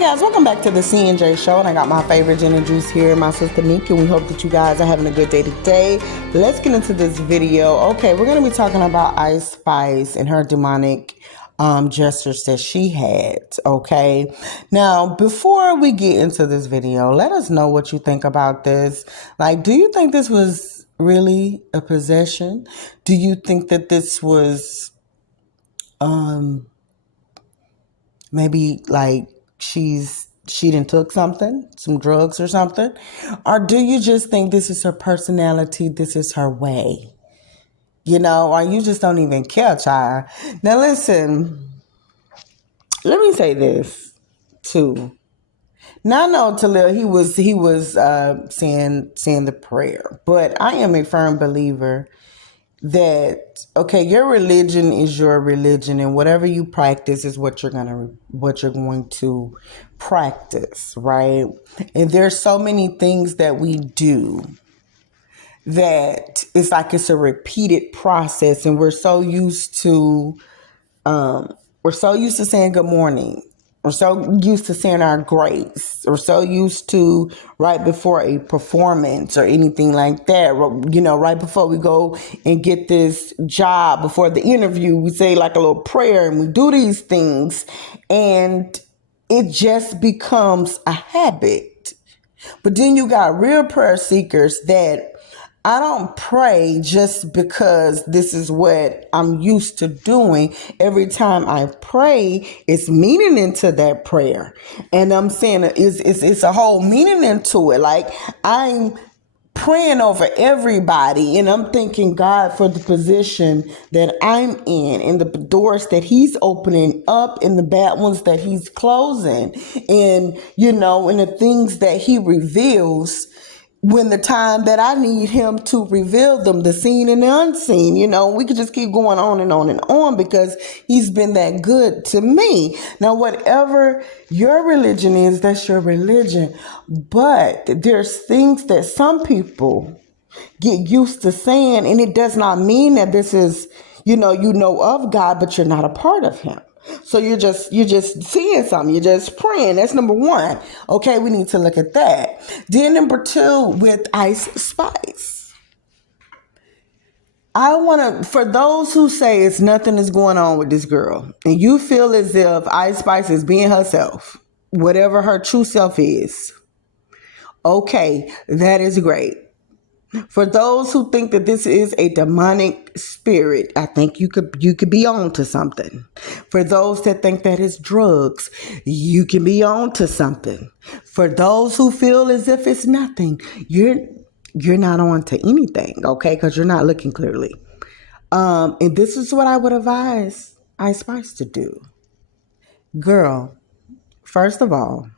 guys, welcome back to the CNJ show, and I got my favorite gin and juice here, my sister Nick, and we hope that you guys are having a good day today. Let's get into this video. Okay, we're going to be talking about icespice and her demonic gestures that she had. Okay, now before we get into this video, let us know what you think about this. Like, do you think this was really a possession? Do you think that this was maybe like she done took something, some drugs or something? Or do you just think this is her personality, this is her way? You know, or you just don't even care, child. Now listen, let me say this too. Now I know Talil, he was saying the prayer, but I am a firm believer that, okay, your religion is your religion, and whatever you practice is what you're going to practice, right? And there's so many things that we do that it's like it's a repeated process, and we're so used to saying good morning. We're so used to saying our grace. We're so used to right before a performance or anything like that. You know, right before we go and get this job, before the interview, we say like a little prayer and we do these things, and it just becomes a habit. But then you got real prayer seekers that I don't pray just because this is what I'm used to doing. Every time I pray, it's meaning into that prayer. And I'm saying it's a whole meaning into it. Like, I'm praying over everybody, and I'm thanking God for the position that I'm in, and the doors that he's opening up, and the bad ones that he's closing, and, you know, and the things that he reveals when the time that I need him to reveal them, the seen and the unseen. You know, we could just keep going on and on and on because he's been that good to me. Now, whatever your religion is, that's your religion. But there's things that some people get used to saying, and it does not mean that this is, you know of God, but you're not a part of him. So you're just seeing something. You're just praying. That's number one. Okay, we need to look at that. Then number two, with icespice. For those who say it's nothing is going on with this girl, and you feel as if icespice is being herself, whatever her true self is, okay, that is great. For those who think that this is a demonic spirit, I think you could be on to something. For those that think that it's drugs, you can be on to something. For those who feel as if it's nothing, you're not on to anything, okay? Because you're not looking clearly. And this is what I would advise icespice to do. Girl, first of all,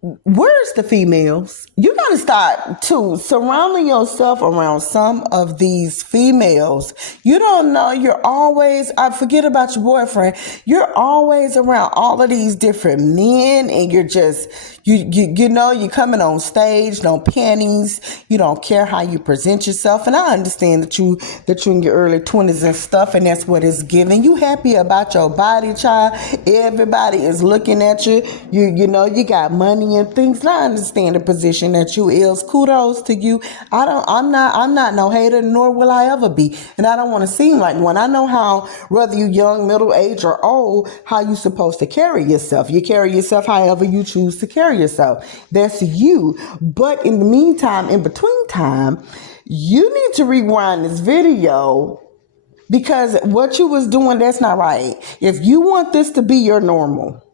where's the females? You got to start surrounding yourself around some of these females. You don't know, you're always, I forget about your boyfriend. You're always around all of these different men, and you're just, you know, you're coming on stage, no panties. You don't care how you present yourself. And I understand that you're in your early 20s and stuff, and that's what it's giving. You happy about your body, child. Everybody is looking at you. You know, you got money and things. And I understand the position that you is. Kudos to you. I'm not no hater, nor will I ever be. And I don't want to seem like one. I know how, whether you young, middle age, or old, how you supposed to carry yourself. You carry yourself however you choose to carry yourself. That's you. But in the meantime, in between time, you need to rewind this video, because what you was doing, that's not right. If you want this to be your normal,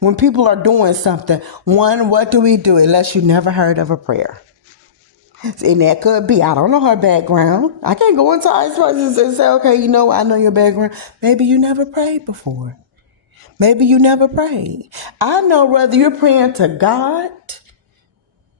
when people are doing something, one, what do we do? Unless you never heard of a prayer. And that could be, I don't know her background. I can't go into icespice and say, okay, you know, I know your background. Maybe you never prayed before. Maybe you never prayed. I know whether you're praying to God,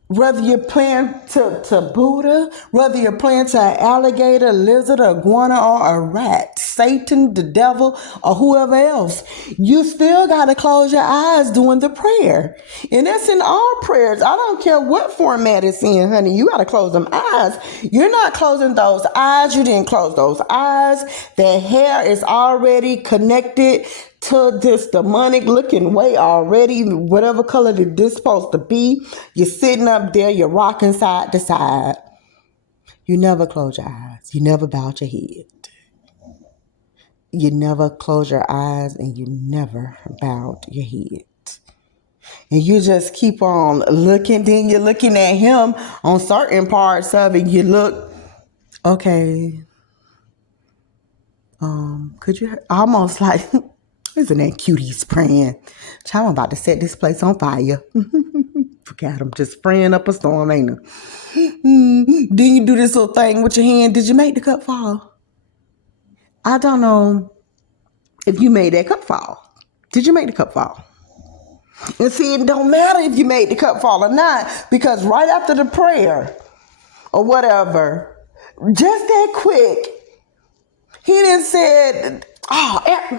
whether you're praying to Buddha, whether you're praying to an alligator, lizard, a iguana, or a rat, Satan, the devil, or whoever else, you still got to close your eyes during the prayer. And that's in all prayers. I don't care what format it's in, honey. You got to close them eyes. You're not closing those eyes. You didn't close those eyes. The hair is already connected to this demonic looking way already, whatever color that this supposed to be. You're sitting up there, you're rocking side to side. You never close your eyes. You never bowed your head. You never close your eyes and you never bowed your head. And you just keep on looking. Then you're looking at him on certain parts of it. You look, okay. Could you almost like, isn't that cute? He's praying. Child, I'm about to set this place on fire. Forgot I'm just spraying up a storm, ain't it? Then you do this little thing with your hand. Did you make the cup fall? I don't know if you made that cup fall. Did you make the cup fall? And see, it don't matter if you made the cup fall or not, because right after the prayer or whatever, just that quick, he done said, oh, I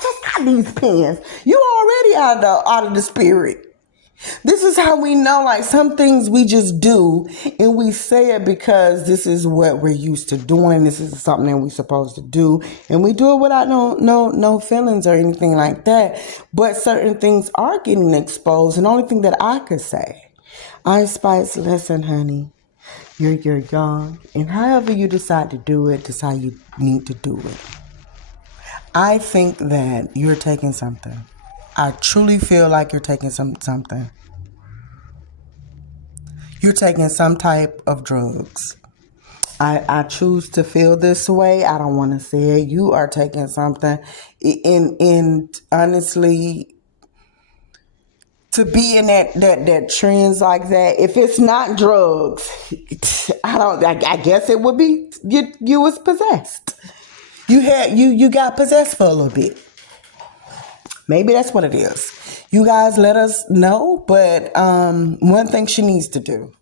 just got these pens. You already out of the spirit. This is how we know, like, some things we just do, and we say it because this is what we're used to doing. This is something that we're supposed to do, and we do it without no feelings or anything like that. But certain things are getting exposed, and the only thing that I could say, icespice, listen, honey, you're young, and however you decide to do it, that's how you need to do it. I think that you're taking something. I truly feel like you're taking something. You're taking some type of drugs. I choose to feel this way. I don't want to say it. You are taking something. And honestly, to be in that trends like that, if it's not drugs, I guess it would be you was possessed. You got possessed for a little bit. Maybe that's what it is. You guys let us know. But one thing she needs to do,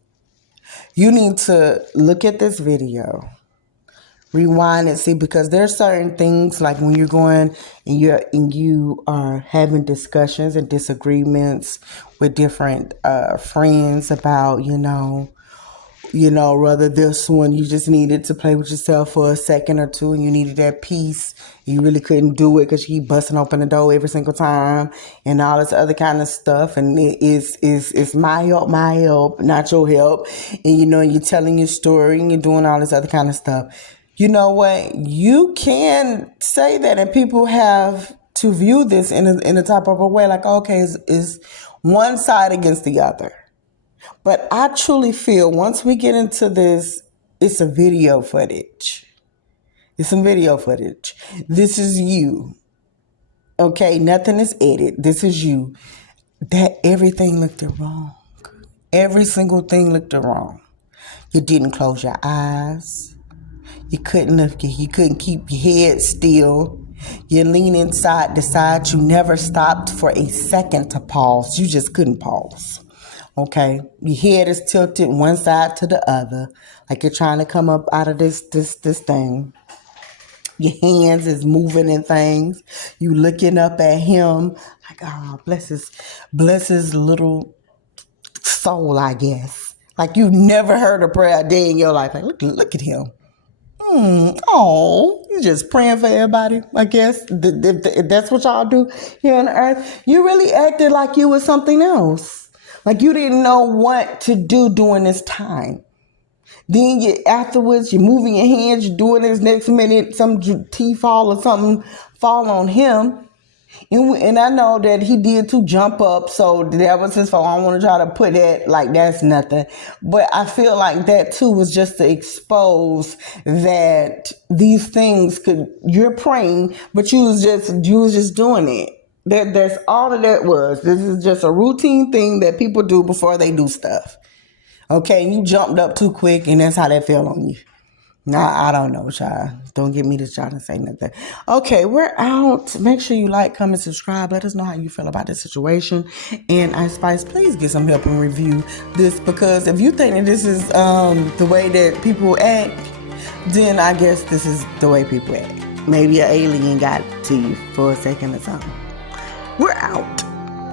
you need to look at this video, rewind and see, because there's certain things like when you're going and you are having discussions and disagreements with different friends about, rather this one, you just needed to play with yourself for a second or two and you needed that peace. You really couldn't do it because you keep busting open the door every single time and all this other kind of stuff. And it's my help, not your help. And, you're telling your story and you're doing all this other kind of stuff. You know what? You can say that, and people have to view this in a type of a way like, okay, is one side against the other. But I truly feel once we get into this, it's a video footage. It's some video footage. This is you. Okay, nothing is edited. This is you. That everything looked wrong. Every single thing looked wrong. You didn't close your eyes. You couldn't keep your head still. You're leaning side to side. You never stopped for a second to pause. You just couldn't pause. Okay, your head is tilted one side to the other, like you're trying to come up out of this thing. Your hands is moving and things. You looking up at him, like, oh, bless his little soul, I guess. Like you've never heard a prayer a day in your life. Like, look at him. Oh, you just praying for everybody, I guess. If that's what y'all do here on earth. You really acted like you was something else. Like you didn't know what to do during this time. Then afterwards, you're moving your hands, you're doing this, next minute, some tea fall or something fall on him. And I know that he did too, jump up, so that was his fault. I don't want to try to put that like that's nothing. But I feel like that too was just to expose that these things you're praying, but you was just doing it. That's all that was. This is just a routine thing that people do before they do stuff. Okay, and you jumped up too quick, and that's how that fell on you. Nah, I don't know, child. Don't get me to try to say nothing. Okay, we're out. Make sure you like, comment, subscribe. Let us know how you feel about this situation. And icespice, please get some help and review this, because if you think that this is the way that people act, then I guess this is the way people act. Maybe an alien got to you for a second or something. We're out.